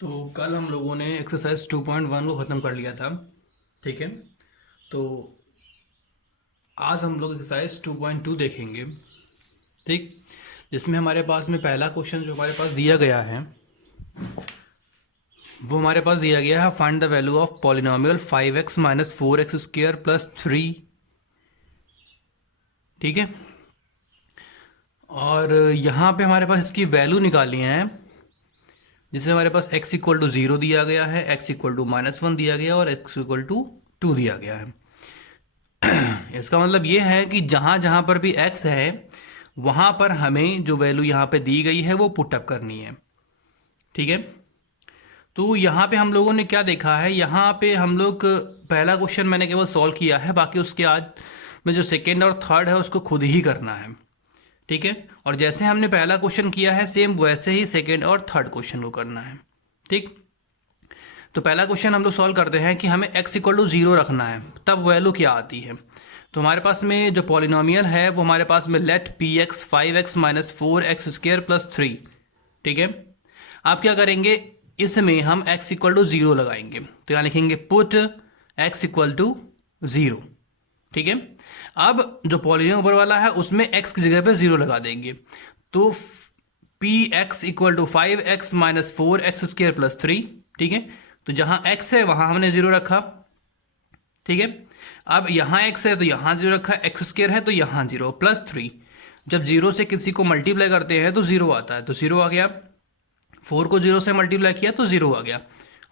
तो कल हम लोगों ने एक्सरसाइज 2.1 को ख़त्म कर लिया था। ठीक है, तो आज हम लोग एक्सरसाइज 2.2 देखेंगे। ठीक, जिसमें हमारे पास में पहला क्वेश्चन जो हमारे पास दिया गया है वो हमारे पास दिया गया है, find the value of polynomial 5x minus 4x² plus 3। ठीक है, और यहाँ पे हमारे पास इसकी वैल्यू निकाली है, जिससे हमारे पास x इक्वल टू 0 दिया गया है, x इक्वल टू -1 दिया गया और x इक्वल टू 2 दिया गया है। इसका मतलब ये है कि जहाँ जहाँ पर भी x है वहाँ पर हमें जो वैल्यू यहाँ पे दी गई है वो पुटअप करनी है। ठीक है, तो यहाँ पे हम लोगों ने क्या देखा है, यहाँ पे हम लोग पहला क्वेश्चन मैंने केवल सॉल्व किया है, बाकी उसके आज में जो सेकेंड और थर्ड है उसको खुद ही करना है। ठीक है, और जैसे हमने पहला क्वेश्चन किया है सेम वैसे ही सेकेंड और थर्ड क्वेश्चन को करना है। ठीक, तो पहला क्वेश्चन हम लोग सॉल्व करते हैं कि हमें x इक्वल टू 0 रखना है, तब वैल्यू क्या आती है। तो हमारे पास में जो पॉलिनोमियल है वो हमारे पास में late px 5x minus 4x² plus 3। ठीक है, आप क्या करेंगे, इसमें हम x इक्वल टू 0 लगाएंगे, तो यहाँ लिखेंगे पुट x इक्वल टू 0। ठीक है, अब जो पॉलिनोमियल ऊपर वाला है उसमें x की जगह पे 0 लगा देंगे, तो px equal to 5x minus 4x² plus 3। ठीक है, तो जहाँ x है वहाँ हमने 0 रखा। ठीक है, अब यहाँ x है तो यहाँ 0 रखा, x² है तो यहाँ 0 प्लस 3। जब 0 से किसी को मल्टीप्लाई करते हैं तो 0 आता है, तो 0 आ गया। 4 को 0 से मल्टीप्लाई किया तो 0 आ गया,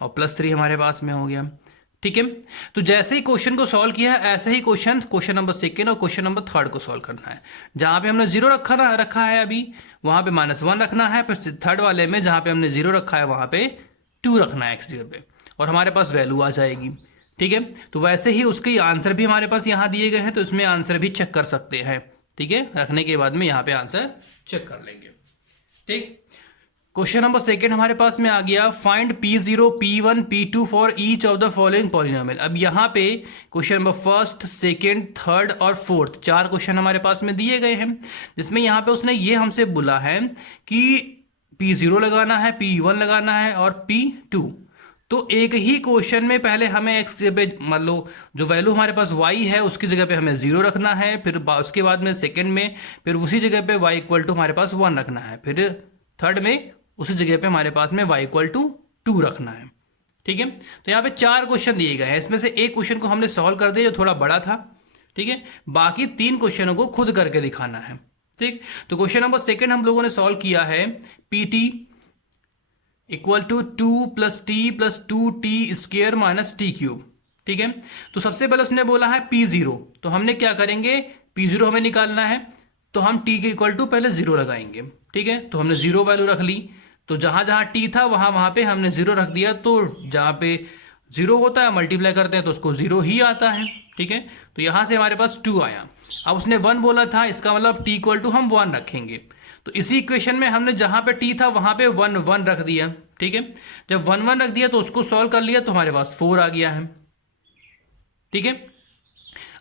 और प्लस 3 हमारे पास में हो गया। ठीक है, तो जैसे ही क्वेश्चन को सॉल्व किया है ऐसे ही क्वेश्चन नंबर सेकेंड और क्वेश्चन नंबर थर्ड को सॉल्व करना है। जहाँ पे हमने 0 रखा है अभी वहाँ पे -1 रखना है, फिर थर्ड वाले में जहाँ पे हमने 0 रखा है वहाँ पे 2 रखना है x जगह पे, और हमारे पास वैल्यू आ जाएगी। ठीक है, तो वैसे ही उसके आंसर भी हमारे पास यहाँ दिए गए हैं, तो इसमें आंसर भी चेक कर सकते हैं। ठीक है, रखने के बाद में यहाँ पे आंसर चेक कर लेंगे। ठीक, क्वेश्चन नंबर सेकेंड हमारे पास में आ गया, find p0 p1 p2 for each of the following polynomial. अब यहाँ पे question number first, second, third और फोर्थ 4 क्वेश्चन हमारे पास में दिए गए हैं, जिसमें यहाँ पे उसने ये हमसे बोला है कि p0 लगाना है, p1 लगाना है और p2। तो एक ही क्वेश्चन में पहले हमें x जगह पे मान लो जो वैल्यू हमारे पास y है उसकी जगह पे हमें 0 रखना है, फिर उसके बाद में सेकेंड में फिर उसी जगह पे y इक्वल टू हमारे पास 1 रखना है, फिर थर्ड में उसी जगह पे हमारे पास में y इक्वल टू 2 रखना है। ठीक है, तो यहाँ पे 4 क्वेश्चन दिए गए हैं, इसमें से एक क्वेश्चन को हमने सॉल्व कर दिया जो थोड़ा बड़ा था। ठीक है, बाकी 3 क्वेश्चनों को खुद करके दिखाना है। ठीक, तो क्वेश्चन नंबर सेकेंड हम लोगों ने सॉल्व किया है, pt equal to 2 plus t plus 2t² minus t³। ठीक है, तो सबसे पहले उसने बोला है p0, तो हमने क्या करेंगे, p0 हमें निकालना है, तो हम t के इक्वल टू पहले 0 लगाएंगे। ठीक है, तो हमने 0 वैल्यू रख ली, तो जहाँ जहाँ t था वहाँ पे हमने 0 रख दिया, तो जहाँ पे 0 होता है मल्टीप्लाई करते हैं तो उसको 0 ही आता है। ठीक है, तो यहाँ से हमारे पास 2 आया। अब उसने 1 बोला था, इसका मतलब t इक्वल टू हम 1 रखेंगे, तो इसी इक्वेशन में हमने जहाँ पे t था वहाँ पे 1 1 रख दिया। ठीक है, जब 1 1 रख दिया तो उसको सॉल्व कर लिया तो हमारे पास 4 आ गया है। ठीक है,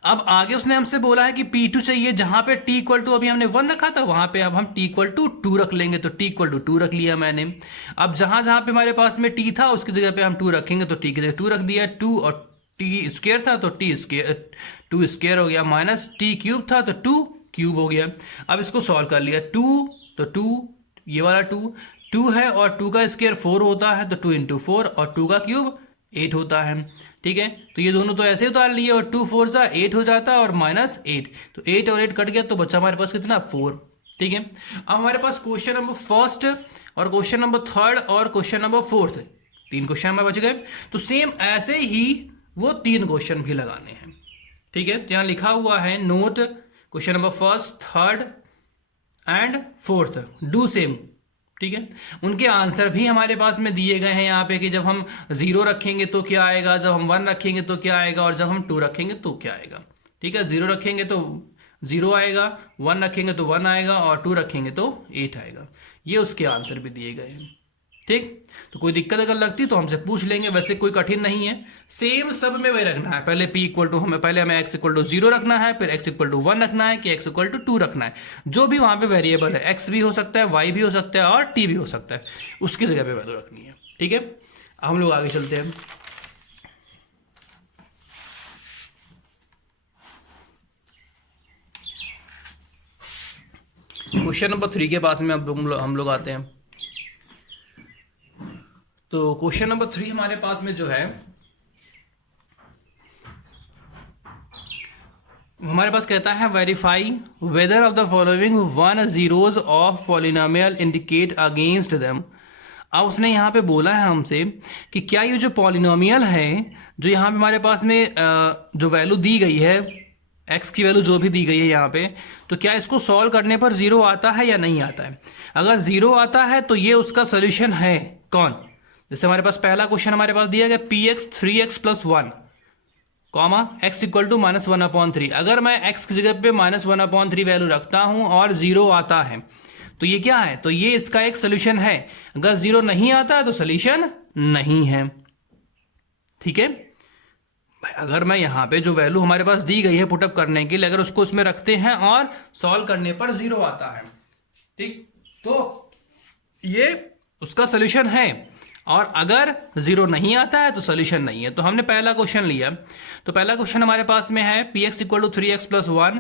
अब आगे उसने हमसे बोला है कि p2 चाहिए, जहां पे t इक्वल टू अभी हमने 1 रखा था वहां पे अब हम t इक्वल टू 2 रख लेंगे, तो t इक्वल टू 2 रख लिया मैंने। अब जहां जहां पे हमारे पास में t था उसकी जगह पे हम 2 रखेंगे, तो t की जगह 2 रख दिया, 2 और t² था तो t² हो गया, माइनस t³ था तो 2³ हो गया। अब इसको सॉल्व कर लिया, 2 तो 2, ये वाला 2 है और 2 का स्क्वायर 4 होता है, तो 2 इंटू 4 और 2 का क्यूब 8 होता है। ठीक है, तो ये दोनों तो ऐसे उतार लिए और 2 4 जा 8 हो जाता है और -8, तो 8 और 8 कट गया तो बचा हमारे पास कितना 4। ठीक है, अब हमारे पास क्वेश्चन नंबर फर्स्ट और क्वेश्चन नंबर थर्ड और क्वेश्चन नंबर फोर्थ 3 क्वेश्चन हमें बच गए, तो सेम ऐसे ही वो 3 क्वेश्चन भी लगाने हैं। ठीक है, तो यहाँ लिखा हुआ है note question number first, third and fourth do same. ठीक है, उनके आंसर भी हमारे पास में दिए गए हैं यहाँ पे कि जब हम 0 रखेंगे तो क्या आएगा, जब हम 1 रखेंगे तो क्या आएगा, और जब हम 2 रखेंगे तो क्या आएगा। ठीक है, 0 रखेंगे तो 0 आएगा, 1 रखेंगे तो 1 आएगा और 2 रखेंगे तो 8 आएगा। ये उसके आंसर भी दिए गए हैं। ठीक, तो कोई दिक्कत अगर लगती तो हमसे पूछ लेंगे, वैसे कोई कठिन नहीं है, सेम सब में वही रखना है। पहले p इक्वल टू हमें x इक्वल टू 0 रखना है, फिर x इक्वल टू 1 रखना है कि x इक्वल टू 2 रखना है। जो भी वहां पे वेरिएबल है, x भी हो सकता है, y भी हो सकता है और t भी हो सकता है, उसकी जगह पे वैल्यू रखनी है। ठीक है, अब हम लोग आगे चलते हैं। क्वेश्चन नंबर 3 के पास में हम लोग आते हैं। तो क्वेश्चन नंबर 3 हमारे पास में जो है, हमारे पास कहता है verify whether of the following one zeros of polynomial indicate against them. अब उसने यहाँ पे बोला है हमसे कि क्या ये जो पॉलिनोमियल है, जो यहाँ पे हमारे पास में जो वैल्यू दी गई है, एक्स की वैल्यू जो भी दी गई है यहाँ पे, तो क्या इसको सॉल्व करने पर जीरो आता है या नहीं आता है। अगर जीरो आता है तो ये उसका सोल्यूशन है कौन। जैसे हमारे पास पहला क्वेश्चन हमारे पास दिया गया px 3x + 1 कॉमा x = -1/3। अगर मैं x की जगह पे -1/3 वैल्यू रखता हूं और जीरो आता है तो ये क्या है, तो ये इसका एक सोल्यूशन है। अगर जीरो नहीं आता है तो सोल्यूशन नहीं है। ठीक है, अगर मैं यहाँ पे जो वैल्यू हमारे पास दी गई है पुटअप करने के लिए, अगर उसको उसमें रखते हैं और सॉल्व करने पर जीरो आता है, ठीक, तो ये उसका सोल्यूशन है। और अगर जीरो नहीं आता है तो सोल्यूशन नहीं है। तो हमने पहला क्वेश्चन लिया, तो पहला क्वेश्चन हमारे पास में है px = 3x + 1,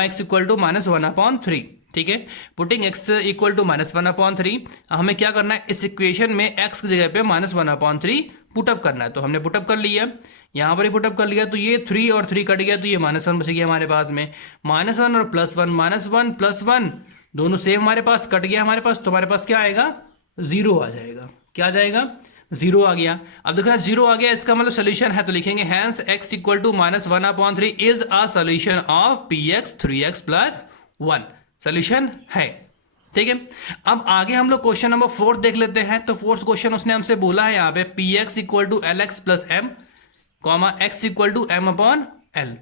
x = -1/3। ठीक है, पुटिंग x = -1/3। हमें क्या करना है, इस इक्वेशन में x की जगह पे -1/3 पुटअप करना है। तो हमने पुटअप कर लिया, यहाँ पर ही पुटअप कर लिया। तो ये 3 और 3 कट गया, तो ये -1 बच गया हमारे पास में। -1 और +1, -1 + 1 दोनों सेम हमारे पास, कट गया हमारे पास। तो हमारे पास क्या आएगा, जीरो आ जाएगा। क्या आ जाएगा, जीरो आ गया। अब देखो जीरो आ गया, इसका मतलब सोल्यूशन है। तो लिखेंगे hence x = -1/3 is a solution of px 3x + 1। Solution है। ठीक है, अब आगे हम लोग क्वेश्चन नंबर 4 देख लेते हैं। तो फोर्थ क्वेश्चन उसने हमसे बोला है यहाँ पे px = lx + m, x = m/l।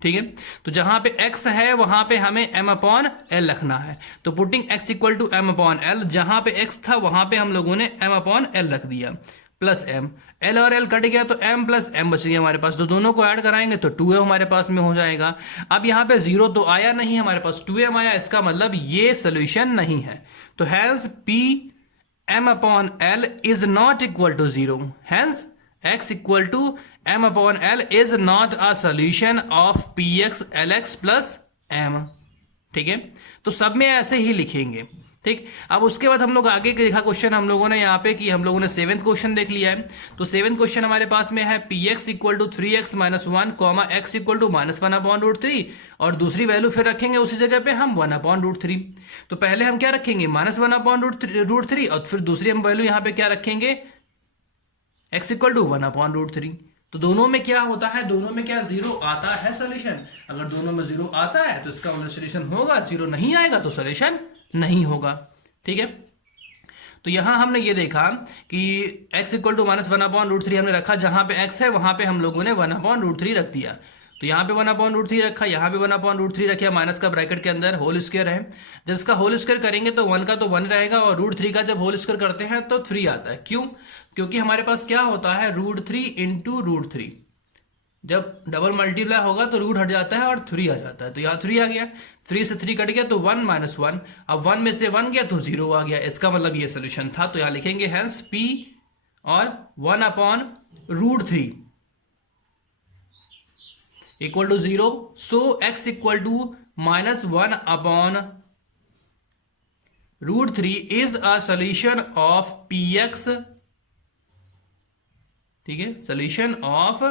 ठीक है, तो जहां पे x है वहां पे हमें m/l रखना है। तो पुटिंग x = m/l, जहां पे x था वहां पे हम लोगों ने m/l रख दिया, प्लस m, l और l कट गया तो m + m बच गया हमारे पास। तो दोनों को ऐड कराएंगे तो 2m हमारे पास में हो जाएगा। अब यहाँ पे जीरो तो आया नहीं, हमारे पास 2m आया, इसका मतलब ये सोल्यूशन नहीं है। तो hence p m/l is not equal to 0। Hence x = m/l is not a solution of px lx + m। ठीक है, तो सब में ऐसे ही लिखेंगे। ठीक, अब उसके बाद हम लोग आगे देखा क्वेश्चन हम लोगों ने यहाँ पे कि हम लोगों ने 7th क्वेश्चन देख लिया है। तो 7th क्वेश्चन हमारे पास में है px = 3x - 1, x = -1/3, और दूसरी वैल्यू फिर रखेंगे उसी जगह पे हम 1/3। तो पहले हम क्या रखेंगे, -1/3, और फिर दूसरी हम वैल्यू यहाँ पे क्या रखेंगे, x = 1/3। तो दोनों में क्या होता है, दोनों में क्या जीरो आता है सोल्यूशन। अगर दोनों में जीरो आता है तो इसका मतलब सोल्यूशन होगा, जीरो नहीं आएगा तो सोल्यूशन नहीं होगा। ठीक है, तो यहां हमने ये देखा कि x = -1/3 हमने रखा, जहां पे x है वहां पे हम लोगों ने 1/3 रख दिया। तो यहाँ पे 1/3 रखा, यहाँ पे 1/3 रखा, माइनस का ब्रैकेट के अंदर होल स्क्वायर है। जब इसका होल स्क्वायर करेंगे तो 1 का तो 1 रहेगा, और √3 का जब होल स्क्वायर करते हैं तो 3 आता है। क्यों, क्योंकि हमारे पास क्या होता है, √3 × √3, जब डबल मल्टीप्लाई होगा तो रूट हट जाता है और 3 आ जाता है। तो यहाँ 3 आ गया, 3 से 3 कट गया तो 1 - 1, अब 1 में से 1 गया तो 0 आ गया। इसका मतलब ये सोल्यूशन था। तो यहाँ लिखेंगे हैंस p और 1/√3 = 0। So x = -1/√3 is a solution of px। ठीक है, सोल्यूशन ऑफ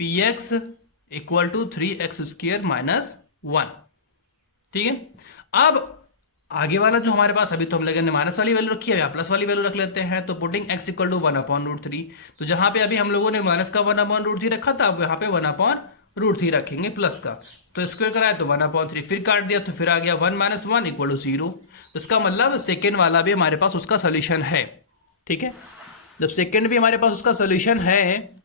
px = 3x² - 1। ठीक है, अब आगे वाला जो हमारे पास, अभी तो हम लोगों ने माइनस वाली वैल्यू रखी है, यहाँ प्लस वाली वैल्यू रख लेते हैं। तो पुटिंग x = 1/√3, तो जहां पे अभी हम लोगों ने माइनस का 1/√3 रखा था, अब यहाँ पे 1/√3 रखेंगे प्लस का। तो स्क्वायर कराया तो 1/3, फिर काट दिया तो फिर आ गया 1 - 1 = 0। तो इसका मतलब सेकेंड वाला भी हमारे पास उसका सोल्यूशन है। ठीक है, जब सेकेंड भी हमारे पास उसका सोल्यूशन है,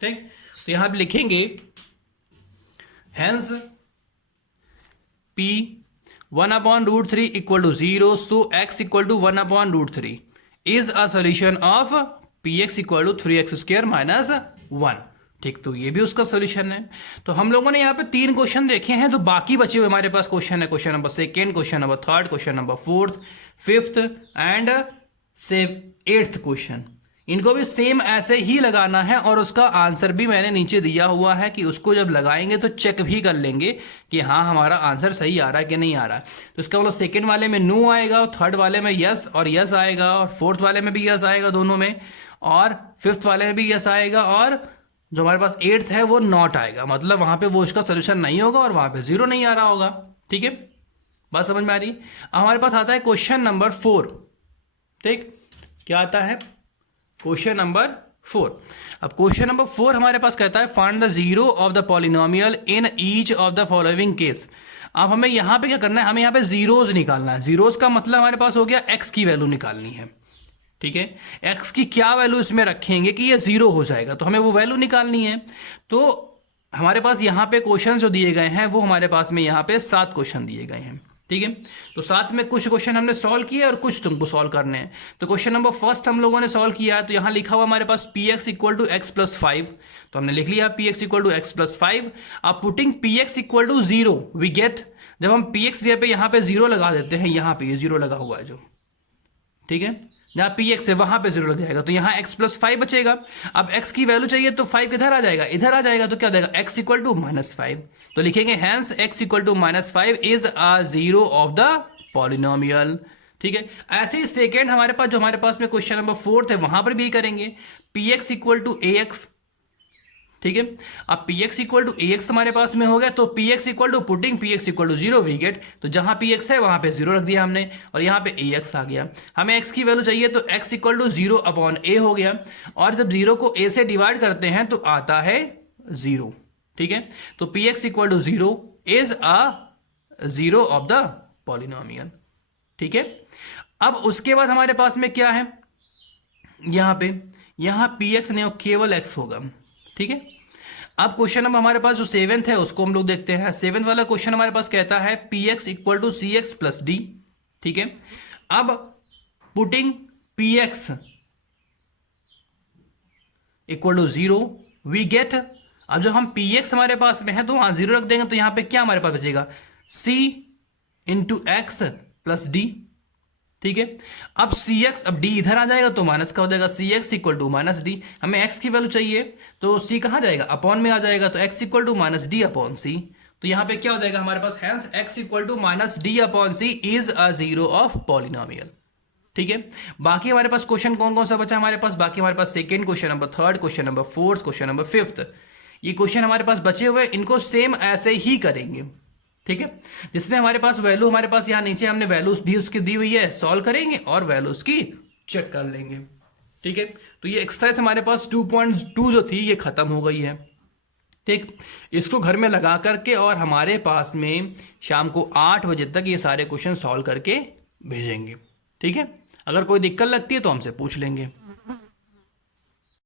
ठीक, तो यहां पे लिखेंगे hence p 1/√3 = 0। So x = 1/√3 is a solution of px = 3x² - 1। ठीक, तो ये भी उसका सोल्यूशन है। तो हम लोगों ने यहाँ पे 3 क्वेश्चन देखे हैं, तो बाकी बचे हुए हमारे पास क्वेश्चन है, question number 2, question number 3, question number 4, 5th and 8th question. इनको भी सेम ऐसे ही लगाना है और उसका आंसर भी मैंने नीचे दिया हुआ है कि उसको जब लगाएंगे तो चेक भी कर लेंगे कि हाँ हमारा आंसर सही आ रहा है कि नहीं आ रहा है। तो इसका मतलब 2nd वाले में नो आएगा, और 3rd वाले में यस और यस आएगा, और 4th वाले में भी यस आएगा दोनों में, और 5th वाले में भी यस आएगा, और जो हमारे पास 8th है वो नॉट आएगा, मतलब वहां पे वो उसका सोल्यूशन नहीं होगा और वहां पे 0 नहीं आ रहा होगा। ठीक है, बात समझ में आ रही। अब हमारे पास आता है क्वेश्चन नंबर 4। ठीक, क्या आता है क्वेश्चन नंबर 4। अब क्वेश्चन नंबर 4 हमारे पास कहता है find the zero of the polynomial in each of the following case. अब हमें यहाँ पे क्या करना है, हमें यहाँ पे जीरोज निकालना है। जीरोज का मतलब हमारे पास हो गया एक्स की वैल्यू निकालनी है। ठीक है, एक्स की क्या वैल्यू इसमें रखेंगे कि ये 0 हो जाएगा, तो हमें वो वैल्यू निकालनी है। तो हमारे पास यहाँ पे क्वेश्चन जो दिए गए हैं वो हमारे पास में यहाँ पे 7 क्वेश्चन दिए गए हैं। ठीक है, तो साथ में कुछ क्वेश्चन हमने सॉल्व किए और कुछ तुमको सॉल्व करने हैं। तो क्वेश्चन नंबर 1 हम लोगों ने सॉल्व किया है, तो यहाँ लिखा हुआ हमारे पास P x equal to X plus 5, तो हमने लिख लिया P x equal to X plus 5। अब putting P x equal to 0 we get, जब हम पी एक्स पे यहाँ पे 0 लगा देते हैं, यहाँ पे ये 0 लगा हुआ है जो, ठीक है, जहाँ पी एक्स है वहां पे 0 लग जाएगा, तो यहाँ x प्लस 5 बचेगा। अब x की वैल्यू चाहिए तो 5 किधर आ जाएगा, इधर आ जाएगा, तो क्या देगा x इक्वल टू -5, तो लिखेंगे hence x equal to -5 is a zero of the polynomial. ठीक है, ऐसे ही सेकेंड हमारे पास जो हमारे पास में क्वेश्चन नंबर 4 है वहां पर भी करेंगे p x equal to a x. ठीक है, अब p x equal to a x हमारे पास में हो गया, तो p x equal to putting P x equal to 0 we get, तो जहां पी एक्स है वहां पे 0 रख दिया हमने और यहाँ पे ए एक्स आ गया। हमें एक्स की वैल्यू चाहिए तो एक्स इक्वल टू 0 अपॉन ए हो गया, और जब 0 को ए से डिवाइड करते हैं तो आता है 0। ठीक है, तो p x equal to 0 is a zero of the polynomial. ठीक है, अब उसके बाद हमारे पास में क्या है, यहाँ पी एक्स नहीं केवल एक्स होगा। ठीक है, अब क्वेश्चन नंबर हमारे पास जो 7th है उसको हम लोग देखते हैं। 7th वाला क्वेश्चन हमारे पास कहता है p x equal to c x plus d. ठीक है, अब putting P x equal to 0 we get, अब जब हम पी एक्स हमारे पास में है तो वहां 0 रख देंगे, तो यहां पे क्या हमारे पास बचेगा c into x plus d. ठीक है, अब सी एक्स, अब डी इधर आ जाएगा तो माइनस का हो जाएगा, C X equal to minus D. हमें एक्स की वैल्यू चाहिए तो सी कहाँ जाएगा, अपॉन में आ जाएगा, तो X equal to minus D upon C. तो यहाँ पे क्या हो जाएगा हमारे पास, hence X equal to minus D upon C is a zero of polynomial. ठीक है, बाकी हमारे पास क्वेश्चन कौन कौन सा बचा हमारे पास, बाकी हमारे पास 2nd question number 3rd question number 4th question number 5th, ये क्वेश्चन हमारे पास बचे हुए, इनको सेम ऐसे ही करेंगे। ठीक है, जिसमें हमारे पास वैल्यू हमारे पास यहाँ नीचे हमने वैल्यूज भी उसकी दी हुई है, सॉल्व करेंगे और वैल्यूज की चेक कर लेंगे। ठीक है, तो ये एक्सरसाइज हमारे पास 2.2 जो थी ये खत्म हो गई है। ठीक, इसको घर में लगा करके और हमारे पास में शाम को 8 बजे तक ये सारे क्वेश्चन सॉल्व करके भेजेंगे। ठीक है, अगर कोई दिक्कत लगती है तो हमसे पूछ लेंगे।